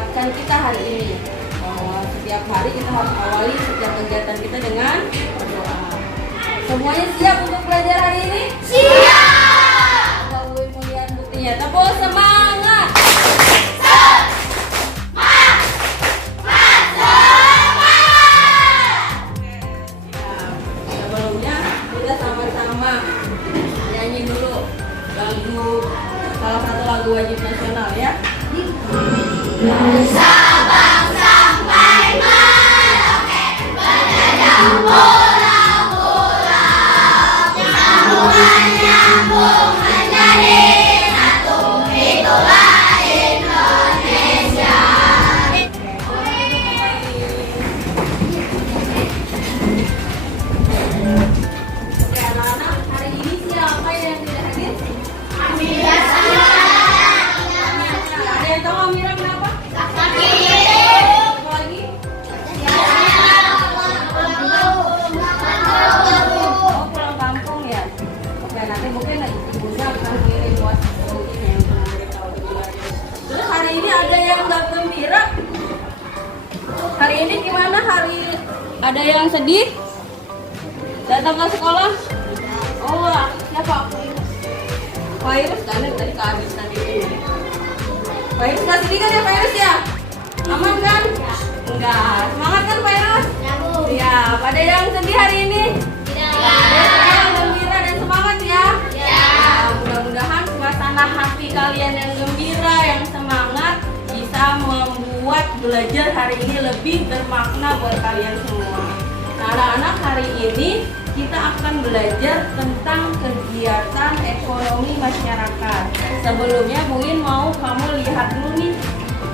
menguatkan kita hari ini. Bahwa setiap hari kita harus awali setiap kegiatan kita dengan berdoa. Semuanya siap untuk belajar hari ini? Siap! Bapak Ibu lihat buktinya. Tepuk semangat! Sebelumnya kita sama-sama nyanyi dulu salah satu lagu wajib nasional ya. Bangsa sampai Merauke, berdendam pulau-pulau, sambungan nyambung menjadi satu, itulah Indonesia. Oke anak-anak, hari ini siapa yang tidak hadir? Amira Ada yang tahu Amira kenapa? Apa lagi? Oh, pulang kampung ya. Oke, nanti mungkin ibunya akan kirim WhatsApp ini yang memberitahu juga. Terus hari ini ada yang nggak gembira? Hari ini gimana? Ada yang sedih? Datang ke sekolah? Oh, siapa? Virus kan tadi kehabisan ini. Virus nggak sedih kan ya Virus ya? Aman kan? Enggak. Semangat kan Virus? Iya. Ada yang sedih hari ini? Yang gembira dan semangat ya? Mudah-mudahan suasana hati kalian yang gembira, yang semangat bisa membuat belajar hari ini lebih bermakna buat kalian semua. Nah, anak-anak, hari ini kita akan belajar tentang kegiatan ekonomi masyarakat. Sebelumnya mungkin mau kamu lihat dulu nih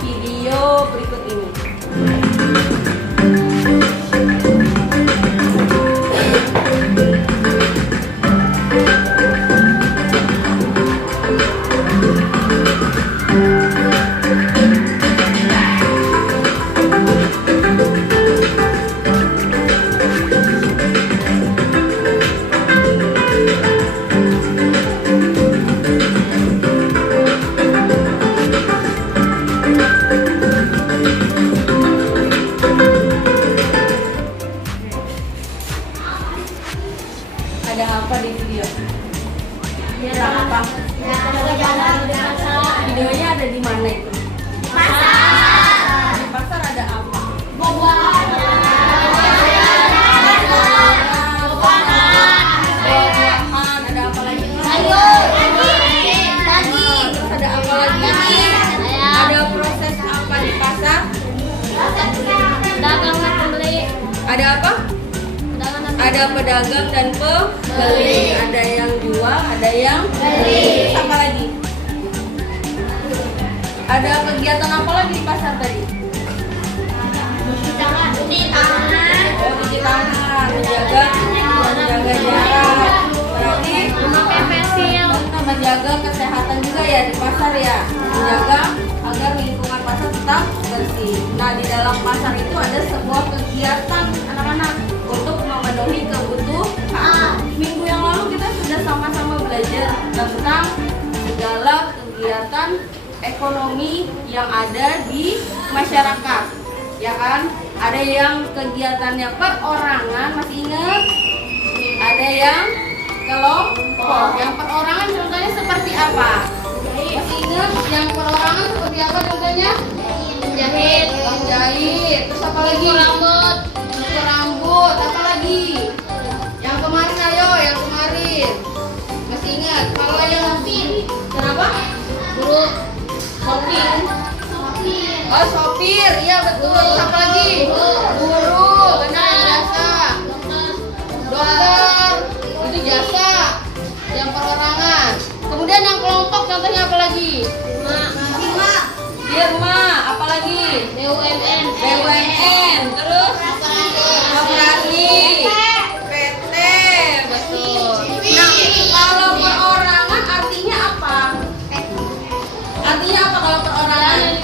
video berikut ini. Ada apa di video? Tentang apa? Videonya ada di mana itu? Di pasar ada apa? Ada apa lagi? Terus ada apa lagi? Ada proses apa di pasar? Ada apa? Ada pedagang dan pembeli. Ada yang jual, ada yang beli. Terus apa lagi? Ada kegiatan apa lagi di pasar tadi? Cuci tangan, Oh, cuci tangan, menjaga jarak. Berarti memakai pensil. menjaga kesehatan juga ya di pasar ya. Menjaga agar lingkungan pasar tetap bersih. Nah, di dalam pasar itu ada sebuah kegiatan anak-anak untuk memenuhi kebutuhan. Minggu yang lalu kita sudah sama-sama belajar tentang segala kegiatan ekonomi yang ada di masyarakat, ya kan? Ada yang kegiatannya perorangan, masih ingat? Ada yang kelompok. Yang perorangan contohnya seperti apa? Masih ingat? Yang perorangan seperti apa contohnya? Menjahit. Terus apa lagi? Cukur rambut. Apa lagi? Yang kemarin ayo, yang kemarin. Masih ingat? Kalau yang kenapa? Guru. Oh, sopir. Iya betul. Terus apa lagi? Guru. Benar, jasa. Dokter. Itu jasa. Yang perorangan. Kemudian yang kelompok contohnya apa lagi? Firma. Apa lagi? BUMN. Terus? Koperasi. PT. Betul. Nah, kalau perorangan artinya apa? Artinya apa kalau perorangan?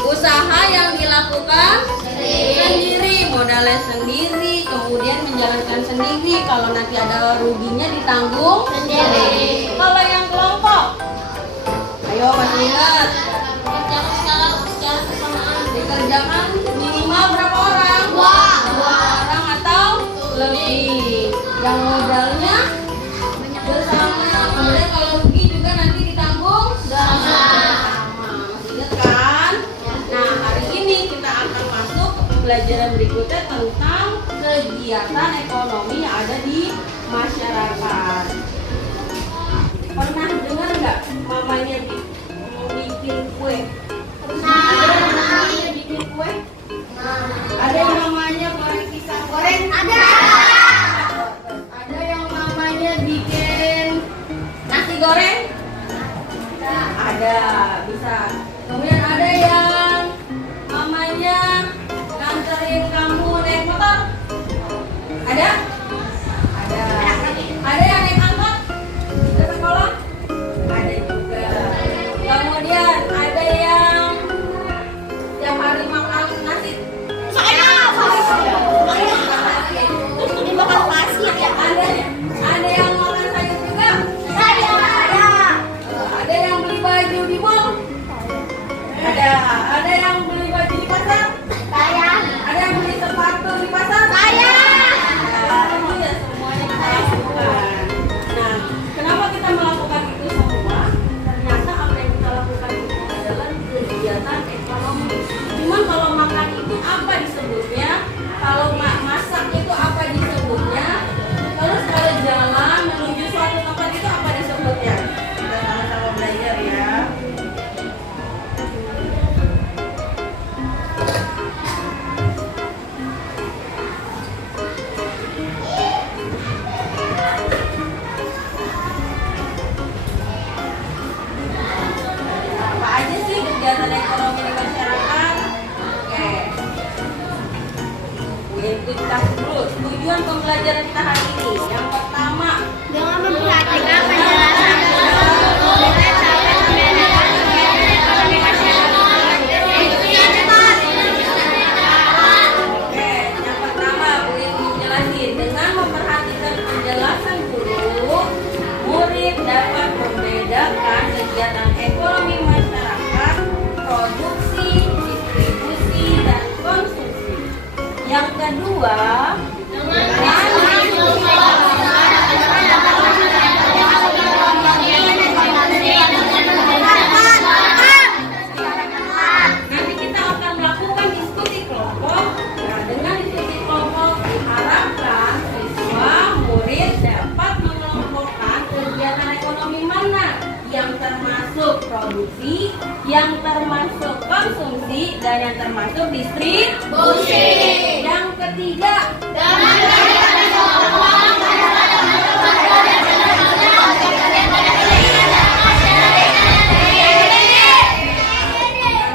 Usaha yang dilakukan sendiri, modalnya sendiri, kemudian menjalankan sendiri. Kalau nanti ada ruginya ditanggung sendiri. Kalau yang kelompok, ayo masih ingat? Jangan minimal berapa orang? Dua. Dua orang atau lebih. Yang modalnya bersama. Kemudian kalau rugi juga nanti ditanggung bersama. Masih ingat kan? Nah, hari ini kita akan masuk ke pembelajaran berikutnya tentang kegiatan ekonomi yang ada di masyarakat. Pernah dengar nggak mamanya bikin kue? Pernah bikin kue? Ada yang namanya goreng pisang goreng? Ada. Ada yang namanya bikin nasi goreng? Ada, bisa. Kemudian ada yang namanya nganterin kamu naik motor? Ada? Ada. Ada yang naik angkot ke sekolah? Ada juga. Kemudian ada yang tiap hari makan nasi? Ini bakal pasir ya. Ada yang makan sayur juga? Ada. Ada yang beli baju di mall? Ada. Ada yang beli baju di pasar? Ada yang beli sepatu di pasar? Nah, ini ya semuanya kita lakukan. Nah, kenapa kita melakukan itu semua? Ternyata apa yang kita lakukan itu adalah kegiatan ekonomi. Cuman kalau makan itu apa disebutnya? Kalau masak itu apa disebutnya? Terus kalau jalan menuju suatu tempat itu apa disebutnya? Kita sama-sama belajar ya. Apa aja sih kegiatan ekonomi di masyarakat? Oke. Kita dulu tujuan pembelajaran kita hari ini. Yang pertama, Dengan memperhatikan penjelasan guru dan sampai membedakan kegiatan ekonomi masyarakat. oke, yang pertama Bu Ilmi jelasin dengan memperhatikan penjelasan guru, murid dapat membedakan kegiatan ekonomi masyarakat, produksi, distribusi, dan konsumsi. Yang kedua, nanti kita akan melakukan diskusi kelompok. Nah, dengan diskusi kelompok diharapkan siswa murid dapat mengelompokkan kegiatan ekonomi mana yang termasuk produksi, yang termasuk konsumsi, dan yang termasuk distribusi. Yang ketiga,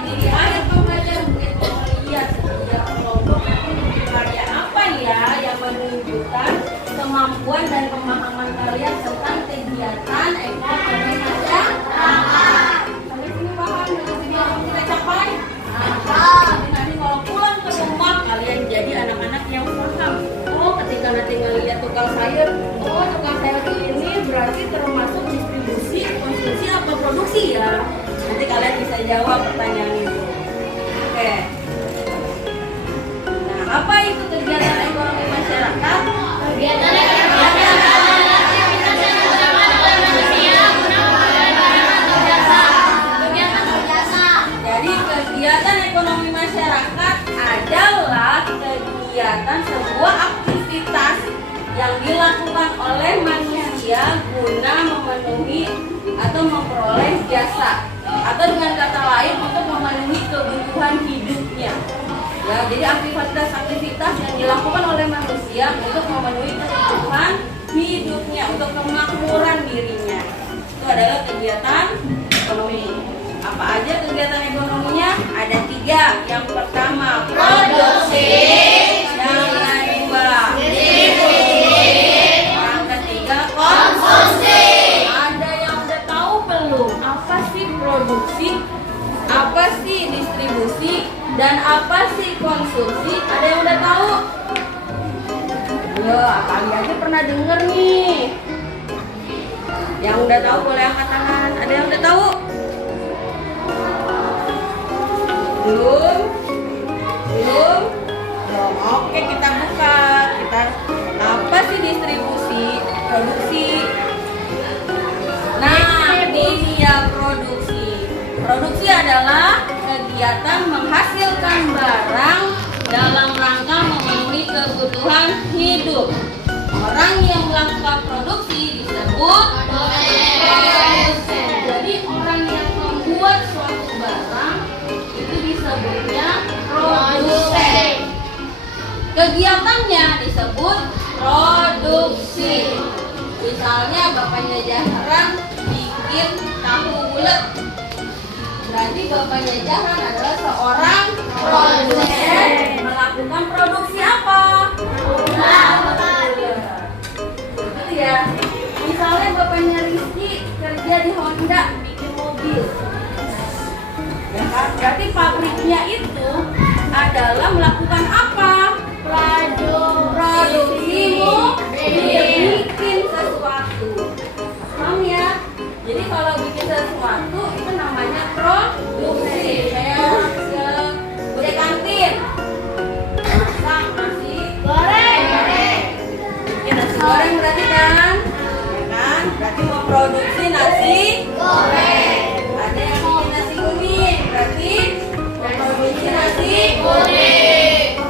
di akhir pembelajaran kita melihat setiap kelompok karya apa ya yang menunjukkan kemampuan dan pemahaman kalian tentang kegiatan ekonomi masyarakat. Sampai sini paham dengan tujuan yang kita capai? Nanti kalau pulang ke rumah kalian jadi anak-anak yang paham. Oh, ketika nanti ngelihat tukang sayur, oh tukang sayur ini berarti termasuk distribusi, konsumsi apa produksi ya? Nanti kalian bisa jawab pertanyaan itu. Oke. Nah, apa itu kegiatan ekonomi masyarakat? Kegiatan ekonomi adalah aktivitas yang bersama dengan manusia guna memperoleh barang atau jasa. Kegiatan berjasa. Jadi kegiatan ekonomi masyarakat adalah kegiatan sebuah aktivitas yang dilakukan oleh manusia guna memenuhi atau memperoleh jasa, atau dengan kata lain untuk memenuhi kebutuhan hidupnya. Ya, jadi aktivitas-aktivitas yang dilakukan oleh manusia untuk memenuhi kebutuhan hidupnya, untuk kemakmuran dirinya. Itu adalah kegiatan ekonomi. Apa aja kegiatan ekonominya? Ada 3. Yang pertama produksi, yang kedua distribusi, yang ketiga konsumsi. Ada yang udah tahu belum? Apa sih produksi? Apa sih distribusi? Dan apa sih konsumsi? Ada yang udah tahu? Ya, kalian aja pernah denger nih. Yang udah tahu boleh angkat tangan. Ada yang udah tahu? Belum? Belum? Belum. Oke, kita buka. Apa sih distribusi? Produksi. Nah, ini dia produksi. Produksi adalah kegiatan menghasilkan barang dalam rangka memenuhi kebutuhan hidup. Orang yang melakukan produksi disebut produsen. Jadi orang yang membuat suatu barang itu disebutnya produsen. Kegiatannya disebut produksi. Misalnya bapaknya Jaharan bikin tahu bulat. Berarti bapaknya Jaharan adalah seorang produsen melakukan produksi apa? Betul ya. Misalnya bapaknya Rizky kerja di Honda bikin mobil. Ya kan? Berarti pabriknya itu adalah melakukan apa? Produksi bikin sesuatu. Paham ya? Jadi kalau bikin sesuatu itu namanya produksi. Kayak bude kantin masak nasi goreng. Bikin nasi goreng berarti kan? Ya kan? Berarti memproduksi nasi goreng. Ada yang bikin nasi kuning, berarti memproduksi nasi kuning.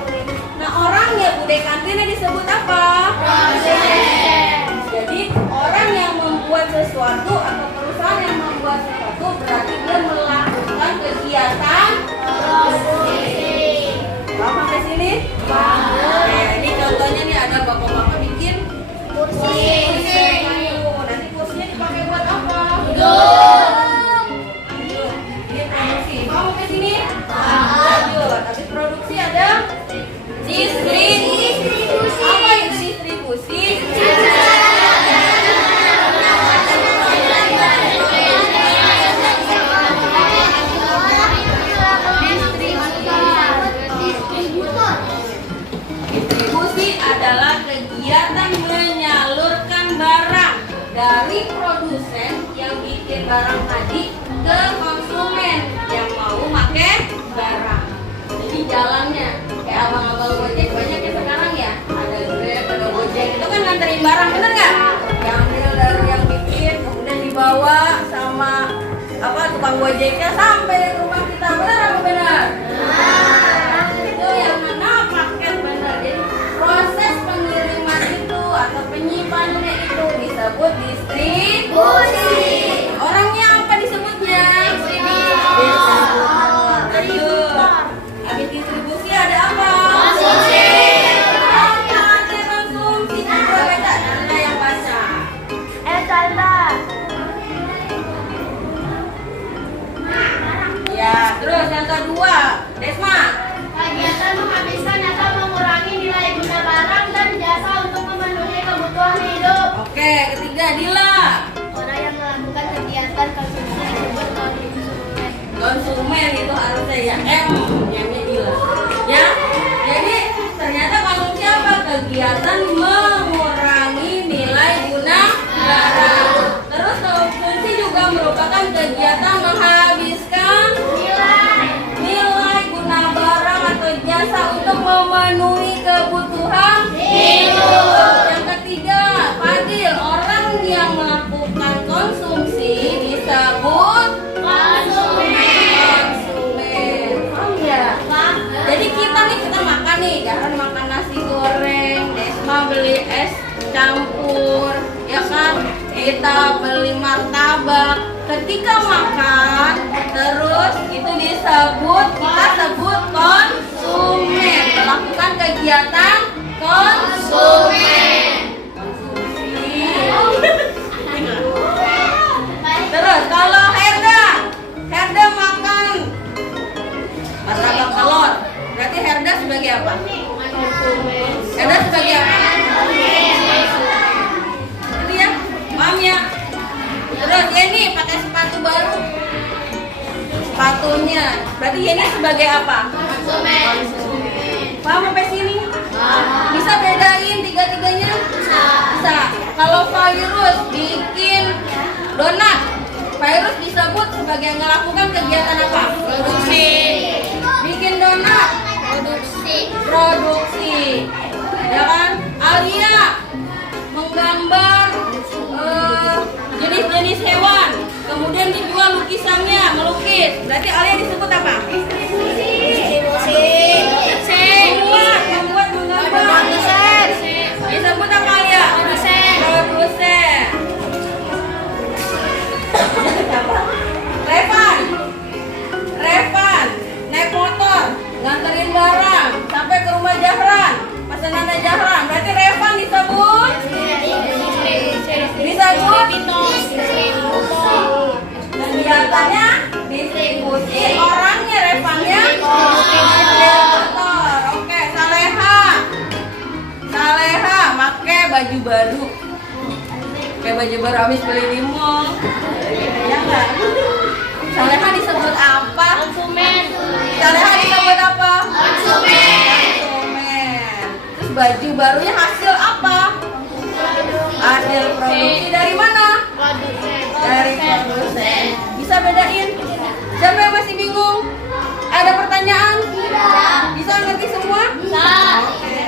Nah, orangnya bude kantinnya disebut apa? Produsen. Jadi orang yang membuat sesuatu atau perusahaan yang membuat sesuatu berarti dia melakukan kegiatan produksi. Paham sampai sini? Paham. Ini contohnya nih ada bapak-bapak bikin kursi. Nanti kursinya dipakai buat apa? Duduk. Ini produksi. Paham sampai sini? Paham. Lanjut. Habis produksi ada distribusi. Apa itu distribusi? Distribusi adalah kegiatan menyalurkan barang dari produsen yang bikin barang tadi ke konsumen yang mau pakai barang. Jadi jalannya kayak abang-abang Gojek banyak ya sekarang ya. Ada Grab, ada Gojek, itu kan nganterin barang, bener nggak? Yang ambil dari yang bikin kemudian dibawa sama tukang Gojeknya sampai ke rumah kita, benar apa benar? Itu yang mana paket benar. Jadi proses pengiriman itu atau penyimpanannya itu disebut distribusi. Orangnya apa disebutnya? Distributor. Habis distribusi ada apa? Konsumsi. Ada konsumsi juga beda. Ada yang baca. Canda. Ya, terus yang kedua, Desma. Kegiatan menghabiskan atau mengurangi nilai guna barang dan jasa untuk memenuhi kebutuhan hidup. Oke, ketiga, Dila. Orang yang melakukan kegiatan konsumsi disebut konsumen. Konsumen itu harusnya ya M-nya Dila. Ya, jadi ternyata konsumsi apa? Kegiatan mengurangi nilai guna barang. Terus konsumsi juga merupakan kegiatan menghabiskan nilai guna barang atau jasa untuk memenuhi kebutuhan hidup. Yang ketiga, Fadil, orang yang melakukan konsumsi disebut konsumen. Paham ya? Jadi kita makan nih, jangan makan nasi goreng, Desma beli es campur, ya kan? Kita beli martabak. Ketika makan, terus itu kita sebut konsumen, melakukan kegiatan konsumen. Terus kalau Herda makan martabak telur, berarti Herda sebagai apa? Herda sebagai apa? Itu ya, paham ya? Terus Yeni pakai sepatu baru, sepatunya, berarti Yeni sebagai apa? Konsumen. Paham sampai sini? Bisa bedain tiga-tiganya? Bisa. Kalau Virus bikin donat, Virus disebut sebagai melakukan kegiatan apa? Produksi. Bikin donat, produksi. baju baru. Kayak baju baru habis beli di mall. Ya nggak? Saleha disebut apa? Konsumen. Saleha disebut apa? Konsumen. Konsumen. Terus baju barunya hasil apa? Hasil produksi dari mana? Dari produsen. Bisa bedain? Siapa yang masih bingung? Ada pertanyaan? Bisa ngerti semua? Bisa. Oke.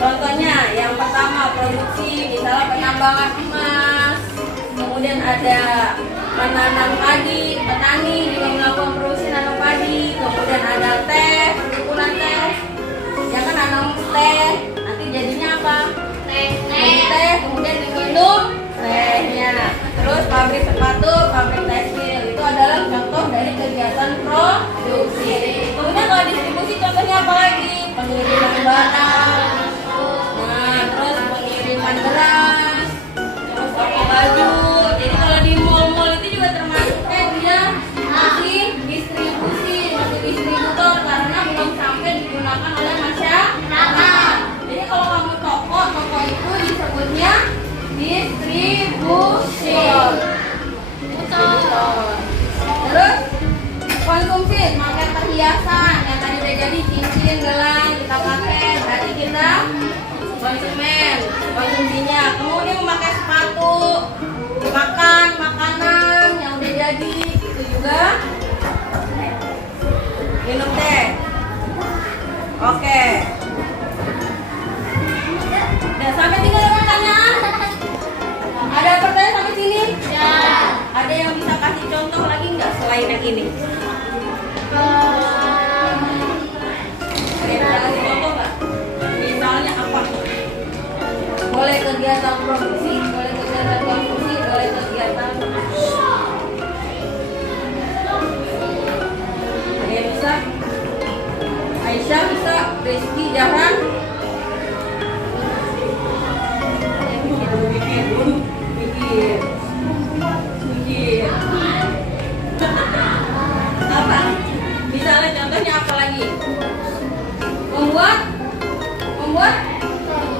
Contohnya, yang pertama produksi, misalnya penambangan emas, kemudian ada menanam padi, petani juga melakukan produksi nanam padi, kemudian ada teh, perkebunan teh, ya kan nanam teh, nanti jadinya apa? Teh, kemudian diminum tehnya. Terus pabrik sepatu, pabrik tekstil, itu adalah contoh dari kegiatan produksi. Kemudian kalau distribusi contohnya apa lagi? Pengiriman barang, terus pengiriman beras, terus toko baju. Jadi kalau di mall-mall itu juga termasuknya dia masih distribusi, masih distributor karena belum sampai digunakan oleh masyarakat. Jadi kalau kamu toko itu disebutnya distributor. Terus konsumsi, pakai perhiasan yang tadi udah jadi cincin, gelang kita pakai, berarti kita konsumen konsumsinya. Kemudian memakai sepatu, makan makanan yang udah jadi, itu juga minum teh. Oke. Udah sampai tinggal ada pertanyaan? Ada pertanyaan sampai sini? Ya. Ada yang bisa kasih contoh lagi nggak selain yang ini? Ada yang bisa kasih contoh nggak? Misalnya apa? Boleh kegiatan produksi, boleh kegiatan konsumsi, boleh kegiatan. Ada yang bisa? Aisyah bisa, Rizky, Jahan. Mikir. Apa? Misalnya contohnya apa lagi? Membuat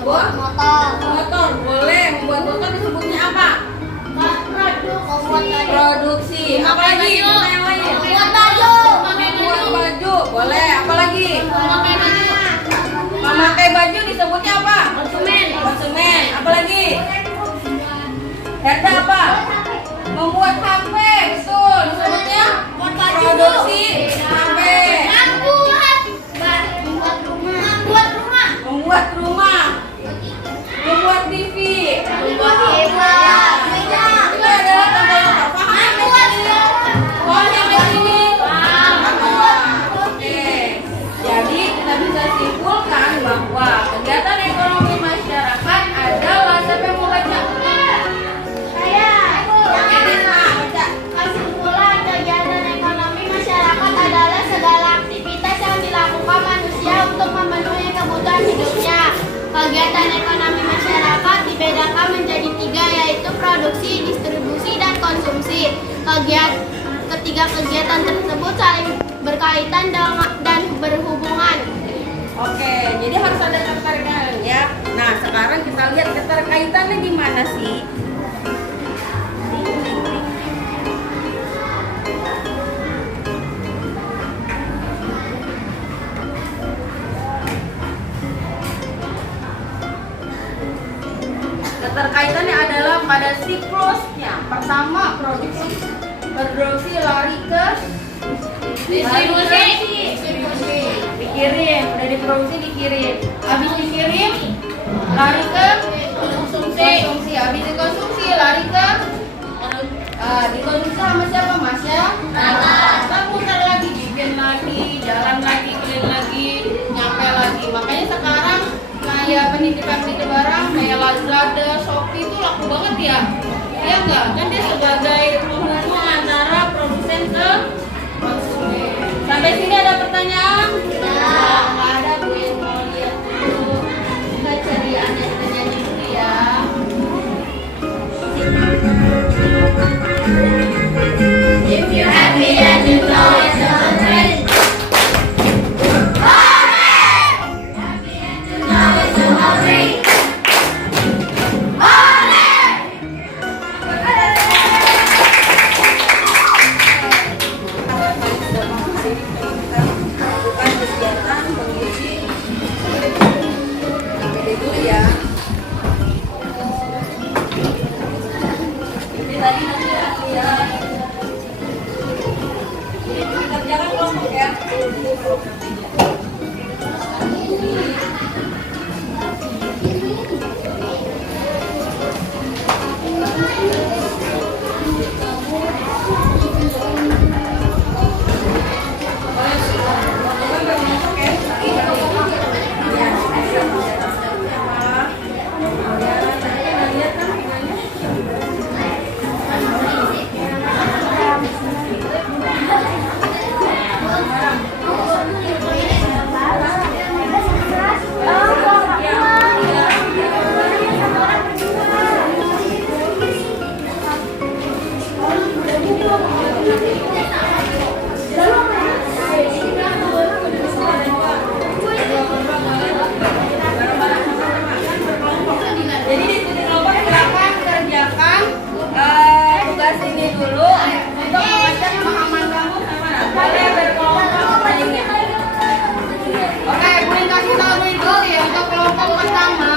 motor. Boleh. Membuat motor disebutnya apa? Produksi. Apa lagi? Yang lain? Membuat baju. Boleh. Apa lagi? Memakai baju disebutnya apa? Konsumen. Apa lagi? Herda apa? Membuat HP. Betul. Disebutnya produksi HP. Membuat rumah. Membuat TV. Itu adalah contoh-contoh. Paham ya? Paham sampai sini? Oke. Jadi kita bisa simpulkan bahwa kegiatan ekonomi masyarakat adalah, siapa yang mau baca? Oke, Desma, baca. Kesimpulan, kegiatan ekonomi masyarakat adalah segala aktivitas yang dilakukan manusia untuk memenuhi kebutuhan hidupnya. Kegiatan ekonomi masyarakat dibedakan menjadi 3, yaitu produksi, distribusi, dan konsumsi. Ketiga kegiatan tersebut saling berkaitan dan berhubungan. Oke, jadi harus ada keterkaitan ya. Nah, sekarang kita lihat keterkaitannya di mana sih? Keterkaitannya adalah pada siklusnya. Pertama produksi lari ke distribusi. Dikirim, udah diproduksi dikirim. Habis dikirim lari ke konsumsi. Habis dikonsumsi lari ke dikonsumsi sama siapa? Masyarakat. Putar lagi, bikin lagi, jalan lagi, keliling lagi, nyampe lagi. Makanya sekarang kayak penitipan barang kayak Lazada, Shopee itu laku banget ya. Ya enggak? Kan dia sebagai penghubung antara produsen ke konsumen. Sampai sini ada pertanyaan? Nggak ada, Bu. Mau lihat dulu. Kita cari aneh-anehnya dulu ya. If you're happy and you know it's alright. ini kita lakukan kegiatan mengisi ini dulu ya. Ini tadi nanti latihan. Ini kerjakan kelompok ya. Jadi diikuti kelompok, silakan kerjakan tugas ini dulu untuk mengajar pemahaman kamu sama boleh berkelompok lainnya. Oke, boleh kasih tahu itu ya untuk kelompok pertama.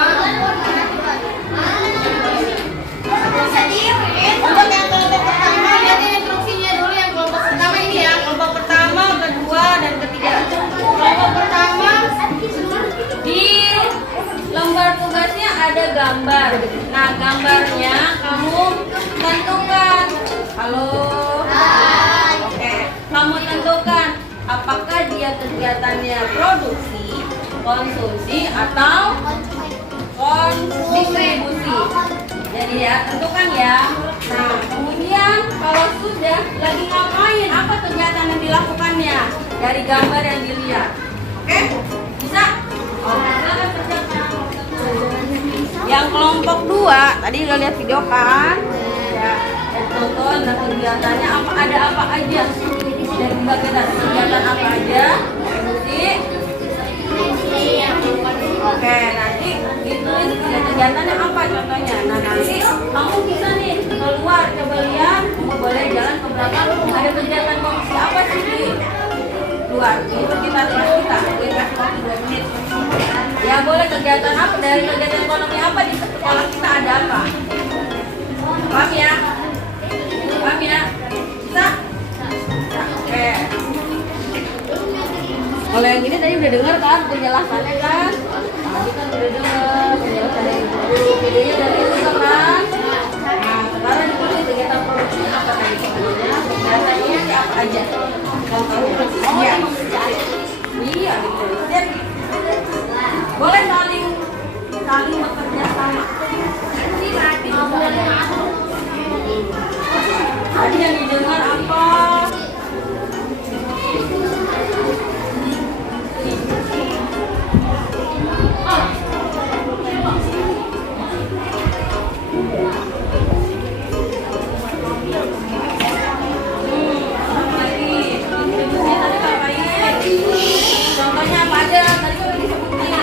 Untuk yang kelompok pertama, lihat instruksinya dulu yang kelompok pertama ini ya. Kelompok pertama, kedua, dan ketiga. Kelompok pertama Di lembar tugasnya ada gambar. Nah, gambarnya kamu tentukan. Halo. Oke, kamu tentukan apakah dia kegiatannya produksi, konsumsi, atau distribusi. Jadi ya, tentukan ya. Nah, kemudian kalau sudah lagi ngapain, apa kegiatan yang dilakukannya dari gambar yang dilihat. Oke, bisa? Oke, silakan kerjakan. Yang kelompok 2, tadi udah lihat video kan? Ya, tonton dan kegiatannya ada apa aja. Dan kegiatan apa aja? Oke, nanti ditulis kegiatannya apa contohnya. Nah, nanti kamu bisa nih keluar, coba lihat, kamu boleh jalan ke belakang, ada kegiatan komisi apa sih di luar. Itu kita kelas kita kasih waktu 2 menit. Ya boleh kegiatan apa, dari kegiatan ekonomi apa di sekolah kita ada apa. Paham ya? Paham ya? Bisa? Oke. Kalau yang ini tadi udah dengar kan penjelasannya kan? Tadi kan udah dengar penjelasannya itu. Videonya dari itu kan? Nah, sekarang ditulis kegiatan produksi apa tadi sebenarnya? Kegiatannya apa aja? Kalau kamu iya. Iya, ditulis. Boleh saling bekerja sama. Tadi yang didengar apa? Contohnya apa aja? Tadi kan udah disebutin.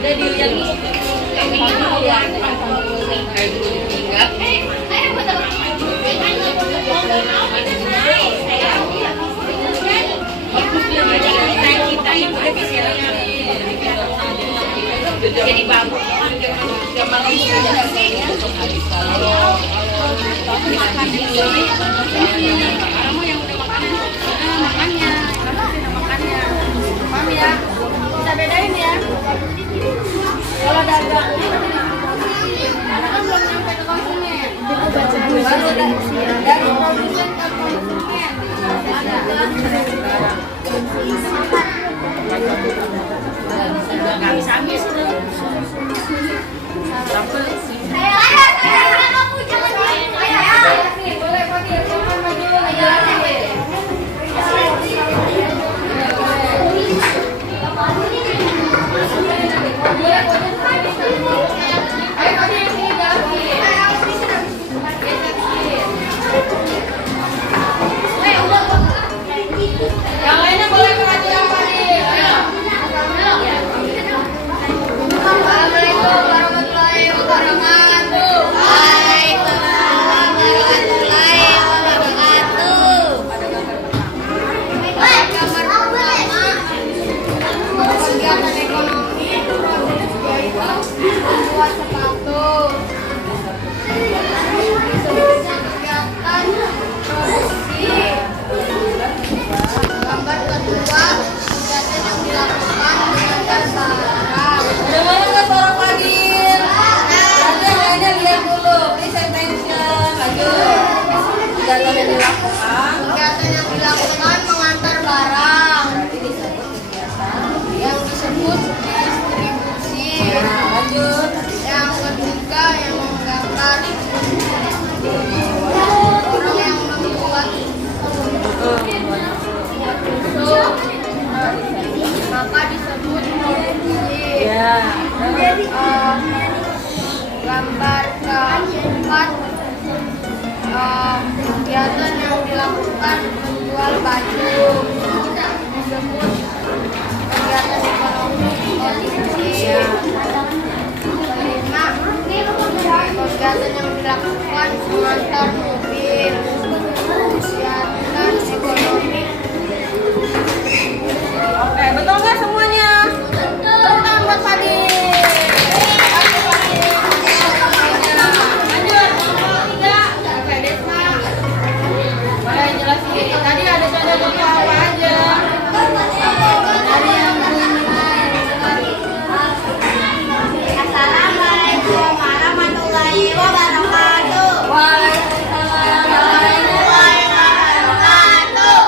Udah dilihat jadi bagus kamu yang udah makannya paham ya, bisa bedain ya kalau dagangnya karena kan belum sampai ke konsumen baru dari produsen ke konsumen nggak bisa habis itu. Boleh pakai jangan maju yang lainnya boleh kerajaan apa nih? Assalamualaikum warahmatullahi wabarakatuh. Waalaikumsalam warahmatullahi wabarakatuh. Gambar pertama kegiatan ekonomi yaitu membuat sepatu. Disebutnya kegiatan produksi. Gambar kedua kegiatan yang dilakukan mengantar barang. Udah mana nggak seorang lagi? Nanti lainnya lihat dulu. Please attention. Lanjut. Kegiatan yang dilakukan. Kegiatan yang dilakukan mengantar barang. Berarti disebut kegiatan yang disebut distribusi. Lanjut. Yang ketiga yang menggambar. Orang yang membuat maka disebut produksi. Gambar keempat kegiatan yang dilakukan menjual baju disebut kegiatan ekonomi produksi. Kelima, kegiatan yang dilakukan mengantar mobil kegiatan ekonomi. Oke, betul nggak semuanya? Betul. Tangan buat Fadil. Lanjut, tiga. Oke, Desma. Boleh jelasin. Tadi ada contoh apa aja? Dari yang Assalamualaikum warahmatullahi wabarakatuh. Waalaikumsalam warahmatullahi wabarakatuh.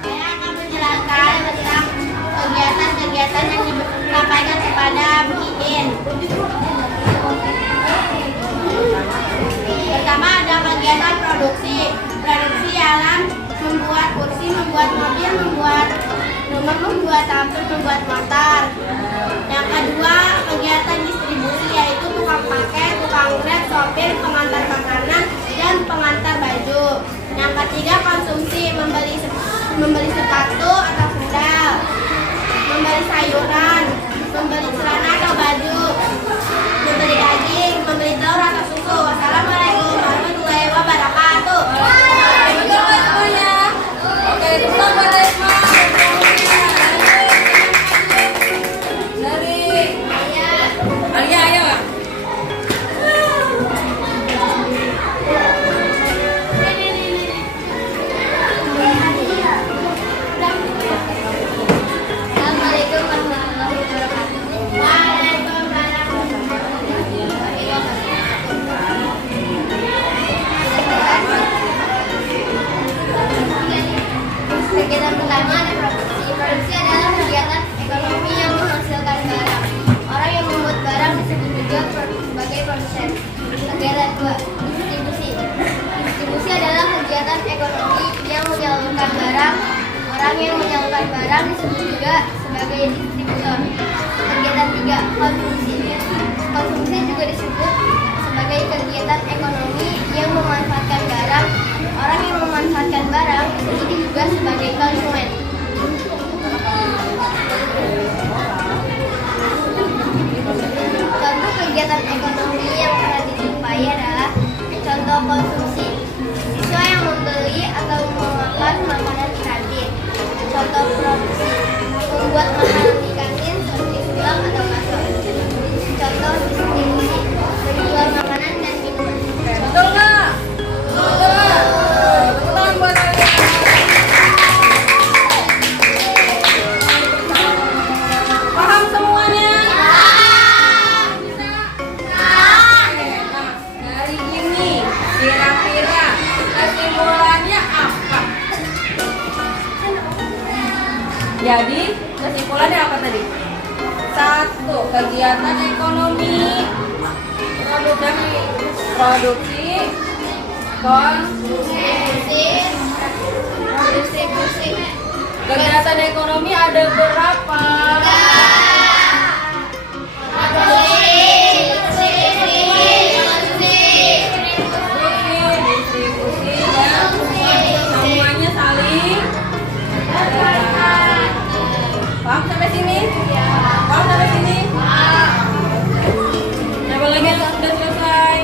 Saya akan menjelaskan tentang kegiatan-kegiatan yang disampaikan kepada Bu Idin. Pertama ada kegiatan produksi. Produksi ialah membuat kursi, membuat mobil, membuat rumah, membuat lampu, membuat motor. Yang kedua kegiatan distribusi yaitu tukang paket, tukang grab, sopir, pengantar makanan, dan pengantar baju. Yang ketiga konsumsi, membeli sepatu atau sandal, membeli sayuran, membeli celana atau baju, membeli daging, membeli telur atau susu. Wassalamualaikum warahmatullahi wabarakatuh. Betul nggak semuanya? Oke, tutup pada Isma. Dari Alia, ayo. Assalamualaikum warahmatullahi wabarakatuh. Waalaikumsalam warahmatullahi wabarakatuh. Kegiatan pertama ada produksi. Produksi adalah kegiatan ekonomi yang menghasilkan barang. Orang yang membuat barang disebut juga sebagai produsen. Kegiatan kedua, distribusi. Distribusi adalah kegiatan ekonomi yang menyalurkan barang. Orang yang menyalurkan barang disebut juga sebagai distributor. Kegiatan tiga, konsumsi. Konsumsi juga disebut sebagai kegiatan ekonomi yang memanfaatkan barang. Orang yang memanfaatkan barang disebut juga sebagai konsumen. contoh produksi membuat makanan di kantin seperti pulang atau masak. Contoh distribusi menjual makanan dan minuman. Betul nggak? Betul nggak? Tepuk tangan buat kalian. Paham semuanya? Bisa? Oke, nah dari ini kira-kira kesimpulannya apa? Jadi kesimpulannya apa tadi? 1. Kegiatan ekonomi produksi Distribusi. kegiatan ekonomi ada berapa? Distribusi dan semuanya saling berkaitan. Paham sampai sini? Paham sampai sini? Coba lagi sudah selesai.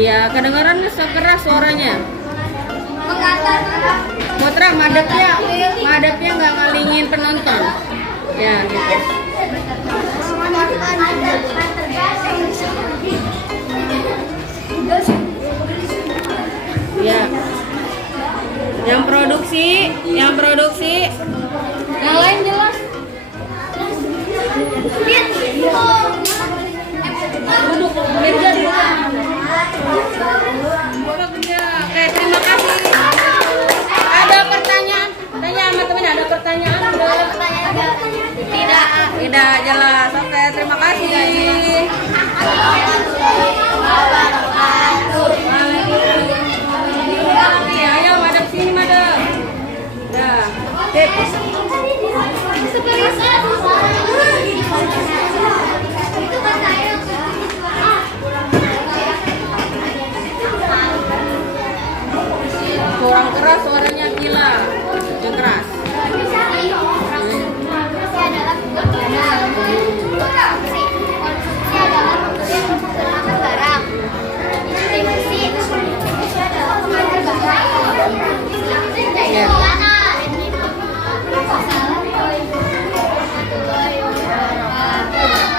Iya, kedengaran keras suaranya. Putra madepnya nggak ngalingin penonton. Ya, gitu. Ya. Yang produksi. Yang lain jelas. Duduk, meja di mana? Oke, terima kasih. Ada pertanyaan? Tanya sama temen, ada pertanyaan? Tidak jelas. Oke, terima kasih. Ayo madep sini madep. Nah, tips. Kurang keras suaranya gila. Yang keras.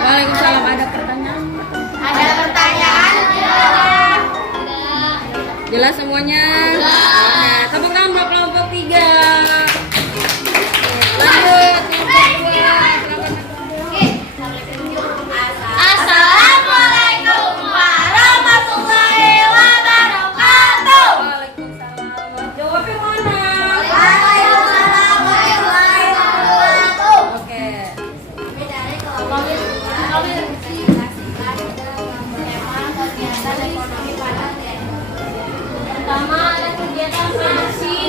Waalaikumsalam, ada pertanyaan? Ada pertanyaan? Jelas semuanya? Oke, tepuk tangan buat kelompok 3. Lanjut, kelompok 2. Assalamualaikum warahmatullahi wabarakatuh. Waalaikumsalam. Jawabnya mana? Waalaikumsalam warahmatullahi wabarakatuh. Oke. Pertama ada kegiatan produksi,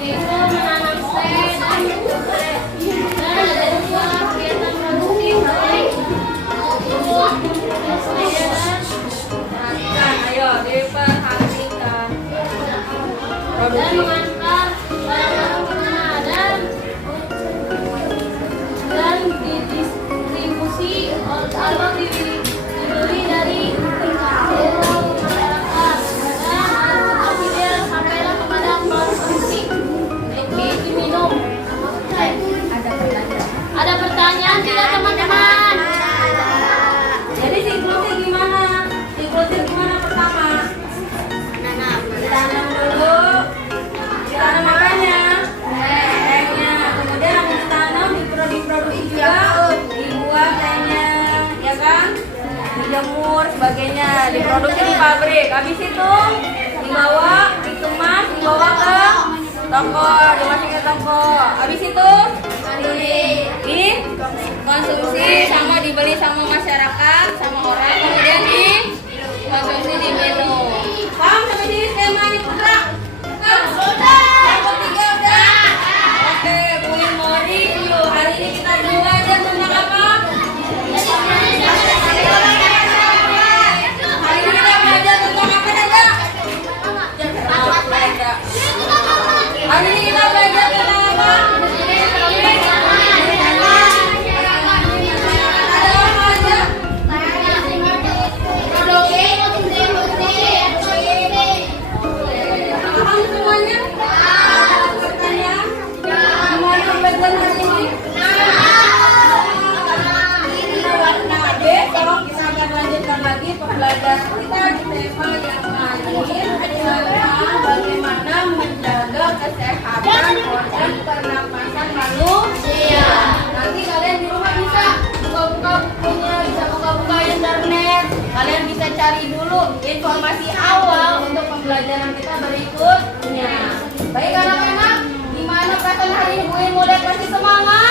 yaitu menanam stem, dan ada dua kegiatan produksi baik Perhatikan, ayo diperhatikan. dan Produksi. mengantar barang-barang pengadaan dan didistribusi atau dibeli dari masyarakat dan akhirnya sampailah kepada konsumsi diminum. Ada pertanyaan tidak teman-teman? Jadi siklusnya gimana? Siklusnya gimana pertama? Ditanam dulu. Ditanam apanya? Tehnya. Kemudian habis ditanam diproduksi juga. Dibuat tehnya, ya kan? Dijemur sebagainya, diproduksi di pabrik. Habis itu dibawa, dikemas, dibawa ke toko, dimasukin ke toko. Habis itu dikonsumsi sama dibeli sama masyarakat, sama orang, kemudian dikonsumsi, diminum. Paham sampai di skema ini Putra? Sudah. Yang ketiga udah? Oke, Bu Mori, yuk hari ini kita belajar tentang apa? Hari ini kita belajar tentang apa saja? Hari ini kita belajar tentang apa? Ada apa aja? Paham semuanya? Pertanyaan? Gimana pembelajaran hari ini? Nah, besok kita akan lanjutkan lagi pembelajaran kita di tema yang lain tentang bagaimana menjaga kesehatan organ pernapasan manusia. Nanti kalian di rumah bisa buka-buka bukunya, bisa buka-buka internet. Kalian bisa cari dulu informasi awal untuk pembelajaran kita berikutnya. Baik anak-anak, gimana perasaan hari ini? Bu Ilmu lihat pasti semangat.